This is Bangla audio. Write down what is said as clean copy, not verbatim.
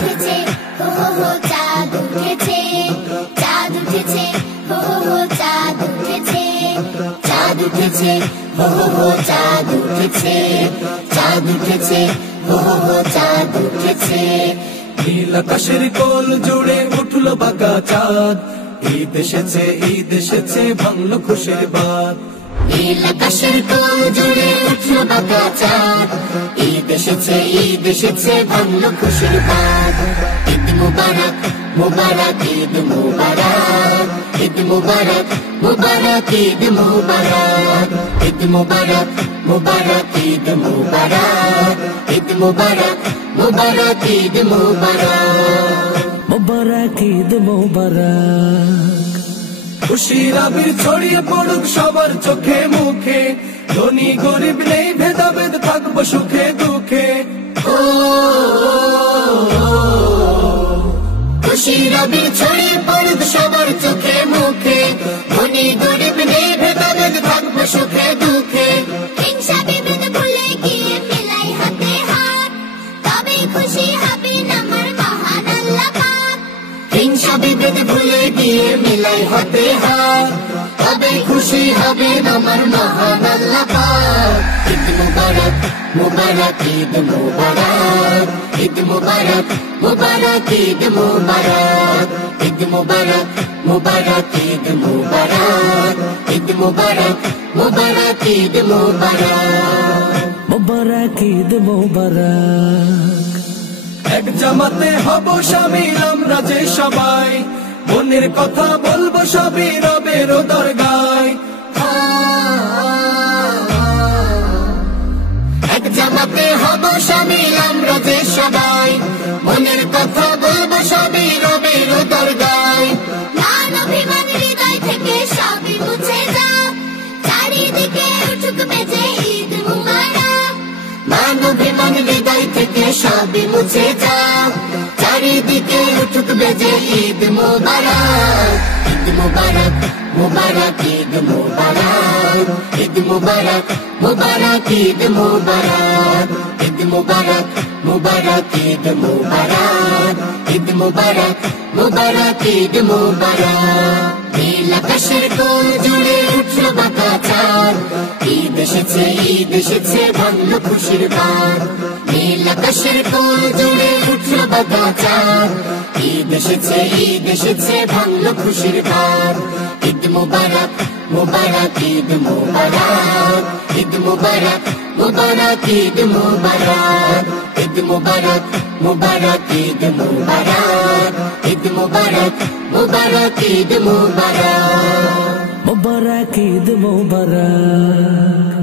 উঠেছে হো হো হো চাঁদ উঠেছে, চাঁদ উঠেছে হো হো হো চাঁদ উঠেছে, চাঁদ উঠেছে হো হো হো চাঁদ উঠেছে, চাঁদ উঠেছে হো হো হো চাঁদ উঠেছে। নীল আকাশের কোল জুড়ে উঠলো বাঁকা চাঁদ, ঈদ এসেছে ঈদ এসেছে ভাঙলো খুশির বাত। নীল আকাশের কোল জুড়ে উঠলো বাঁকা চাঁদ, ঈদ এসেছে ঈদ এসেছে ভাঙলো খুশির বাত। ঈদ মুবারক মুবারক ঈদ মুবারক, ঈদ মুবারক মুবারক ঈদ মুবারক, ঈদ মুবারক মুবারক ঈদ মুবারক, ঈদ মুবারক মুবারক ঈদ মুবারক, মুবারক ঈদ মুবারক। খুশির আবির ছড়িয়ে পড়ুক সবার চোখে মুখে, ধনী গরিব নেই ভেদাভেদ থাকবো সুখে দুঃখে। খুশির আবির ছড়িয়ে পড়ুক সবার চোখে মুখে, ধনী গরিব নেই ভেদাভেদ থাকবো সুখে দুঃখে। হিংসা বিভেদ ভুলে গিয়ে মেলাই হাতে হাত, তবে খুশি হবেন আমার মহান আল্লাহ পাক। হিংসা বিভেদ ভুলে গিয়ে মেলাই হাতে হাত, তবে খুশি হবেন আমার মহান আল্লাহ পাক। ঈদ মুবারক মুবারক ঈদ মুবারক, ঈদ মুবারক মুবারক ঈদ মুবারক, ঈদ মুবারক মুবারক ঈদ মুবারক, ঈদ মুবারক মুবারক ঈদ মুবারক, মুবারক ঈদ মুবারক। এক জামাতে হব শামিল আমরা যে সবাই, মনের কথা বলবো সবই রবের দরগায়। এক জামাতে হব শামিল আমরা যে সবাই, মনের কথা বলবো সবই রবের দরগায়। মান অভিমান হৃদয় থেকে সবই মুছে যাক, চারিদিকে উঠুক বেজে ঈদ মুবারক। মান অভিমান হৃদয় থেকে সবই মুছে যাক, চারিদিকে উঠুক বেজে ঈদ মুবারক। ঈদ মুবারক মুবারক ঈদ মুবারক, ঈদ মুবারক মুবারক ঈদ মুবারক, ঈদ মুবারক মুবারক ঈদ মুবারক, ঈদ মুবারক মুবারক ঈদ মুবারক। নীল আকাশের কোল জুড়ে উঠলো বাঁকা চাঁদ, ঈদ এসেছে ঈদ এসেছে ভাঙলো খুশির বাত। নীল আকাশের কোল জুড়ে উঠলো বাঁকা চাঁদ, ঈদ এসেছে ঈদ এসেছে ভাঙলো খুশির বাত। ঈদ মুবারক মুবারক ঈদ মুবারক, ঈদ মুবারক মুবারক ঈদ মুবারক, ঈদ মুবারক মুবারক ঈদ মুবারক, ঈদ মুবারক মুবারক ঈদ মুবারক, মুবারক ঈদ মুবারক।